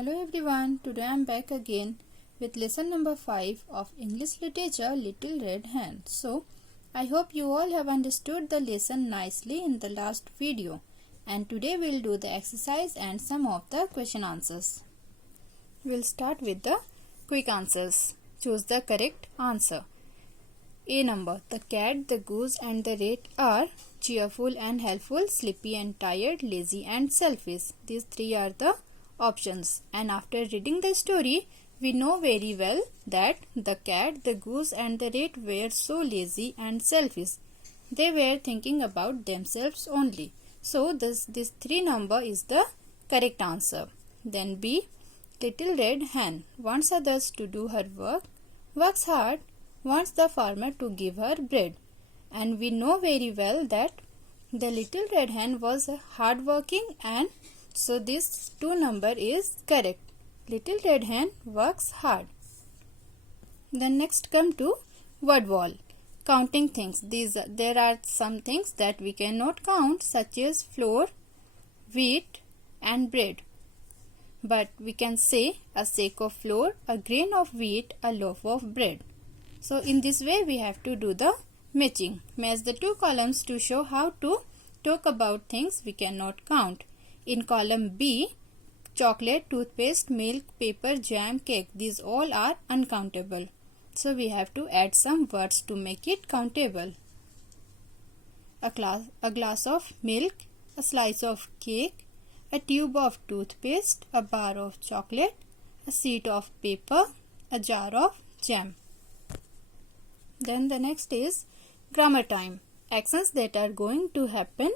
Hello everyone, today I am back again with lesson number 5 of English Literature Little Red Hen. So, I hope you all have understood the lesson nicely in the last video, and today we will do the exercise and some of the question answers. We will start with the quick answers. Choose the correct answer. A number. The cat, the goose and the rat are cheerful and helpful, sleepy and tired, lazy and selfish. These three are the options, and after reading the story we know very well that the cat, the goose and the rat were so lazy and selfish. They were thinking about themselves only. So this 3 number is the correct answer. Then B. Little red hen wants others to do her work, works hard, wants the farmer to give her bread. And we know very well that the little red hen was hard working, and so this 2 number is correct. Little red hen works hard. Then next come to word wall. Counting things. There are some things that we cannot count, such as flour, wheat and bread. But we can say a sack of flour, a grain of wheat, a loaf of bread. So in this way we have to do the matching. Match the 2 columns to show how to talk about things we cannot count. In column B, chocolate, toothpaste, milk, paper, jam, cake. These all are uncountable. So we have to add some words to make it countable. A glass of milk, a slice of cake, a tube of toothpaste, a bar of chocolate, a sheet of paper, a jar of jam. Then the next is grammar time. Actions that are going to happen.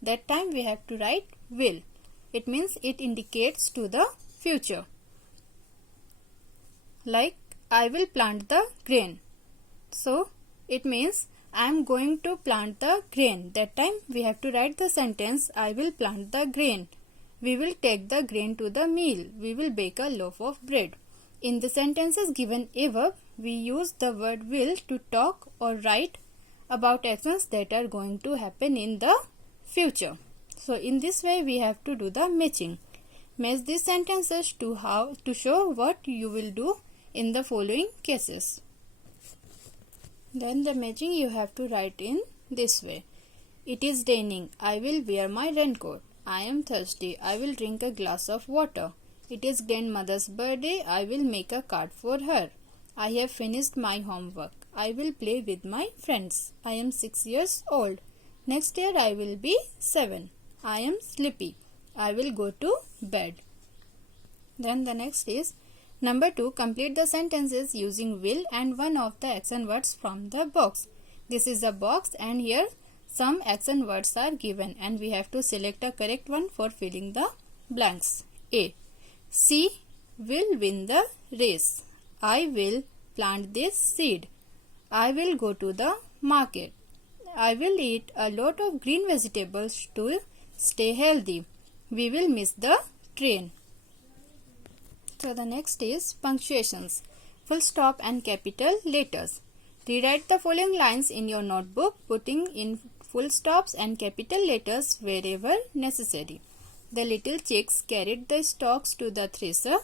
That time we have to write will. It means it indicates to the future. Like I will plant the grain. So it means I am going to plant the grain. That time we have to write the sentence I will plant the grain. We will take the grain to the mill. We will bake a loaf of bread. In the sentences given above, we use the word will to talk or write about actions that are going to happen in the future. So in this way we have to do the matching. Match these sentences to show what you will do in the following cases. Then the matching you have to write in this way. It is raining. I will wear my raincoat. I am thirsty. I will drink a glass of water. It is grandmother's birthday. I will make a card for her. I have finished my homework. I will play with my friends. I am 6 years old. Next year I will be 7. I am sleepy. I will go to bed. Then the next is number 2. Complete the sentences using will and one of the action words from the box. This is a box and here some action words are given and we have to select a correct one for filling the blanks. A. C will win the race. I will plant this seed. I will go to the market. I will eat a lot of green vegetables to stay healthy. We will miss the train. So the next is punctuations. Full stop and capital letters. Rewrite the following lines in your notebook, putting in full stops and capital letters wherever necessary. The little chicks carried the stalks to the thresher.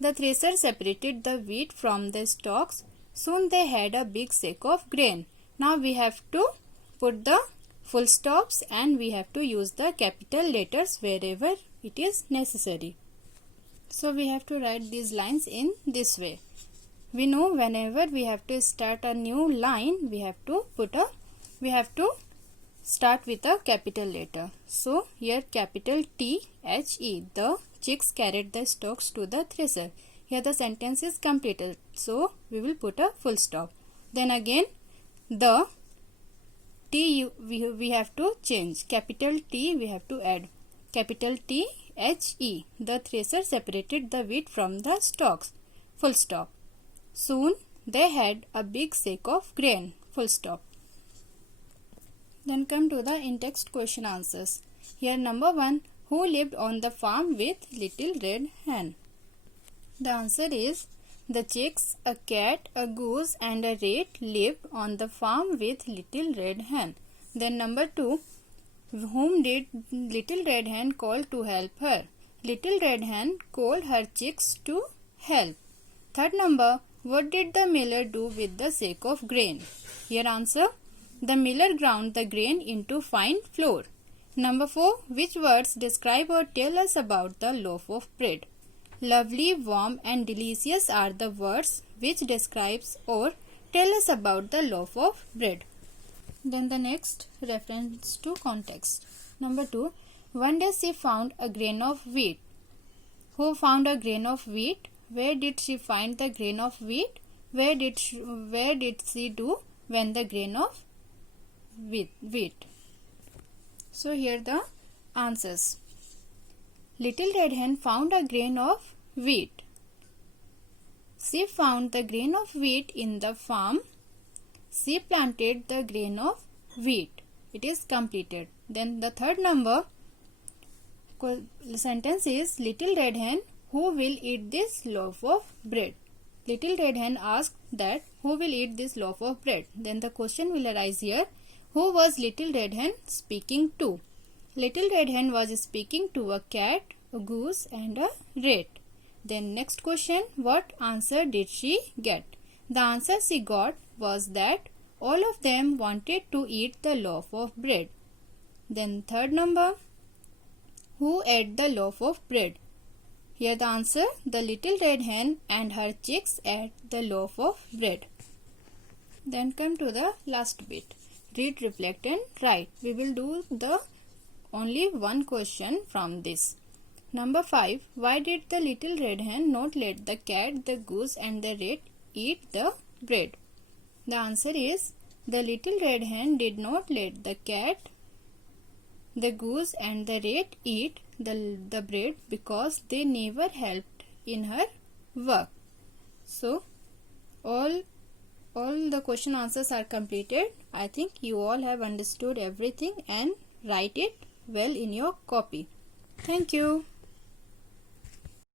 The thresher separated the wheat from the stalks. Soon they had a big sack of grain. Now we have to put the full stops and we have to use the capital letters wherever it is necessary. So we have to write these lines in this way. We know whenever we have to start a new line, we have to start with a capital letter. So here capital T-H-E. The chicks carried the stalks to the thresher. Here the sentence is completed. So we will put a full stop. Then again the T we have to change. Capital T we have to add. Capital T-H-E. The thresher separated the wheat from the stalks. Full stop. Soon they had a big sack of grain. Full stop. Then come to the in-text question answers. Here number 1. Who lived on the farm with little red hen? The answer is the chicks, a cat, a goose and a rat lived on the farm with little red hen. Then number 2. Whom did little red hen call to help her? Little red hen called her chicks to help. Third number, what did the miller do with the sack of grain? Here answer, the miller ground the grain into fine flour. Number 4, which words describe or tell us about the loaf of bread? Lovely, warm and delicious are the words which describes or tell us about the loaf of bread. Then the next, reference to context. Number 2, one day she found a grain of wheat. Who found a grain of wheat? Where did she find the grain of wheat? Where did she do when the grain of wheat? So here the answers. Little red hen found a grain of wheat. She found the grain of wheat in the farm. She planted the grain of wheat. It is completed. Then the third number sentence is, little red hen, who will eat this loaf of bread? Little red hen asked that, who will eat this loaf of bread? Then the question will arise here, who was little red hen speaking to? Little red hen was speaking to a cat, a goose and a rat. Then next question, what answer did she get? The answer she got was that all of them wanted to eat the loaf of bread. Then third number, who ate the loaf of bread? Here the answer, the little red hen and her chicks ate the loaf of bread. Then come to the last bit. Read, reflect and write. We will do the only one question from this. Number 5. Why did the little red hen not let the cat, the goose and the rat eat the bread? The answer is, the little red hen did not let the cat, the goose and the rat eat the bread because they never helped in her work. So all the question answers are completed. I think you all have understood everything and write it well in your copy. Thank you.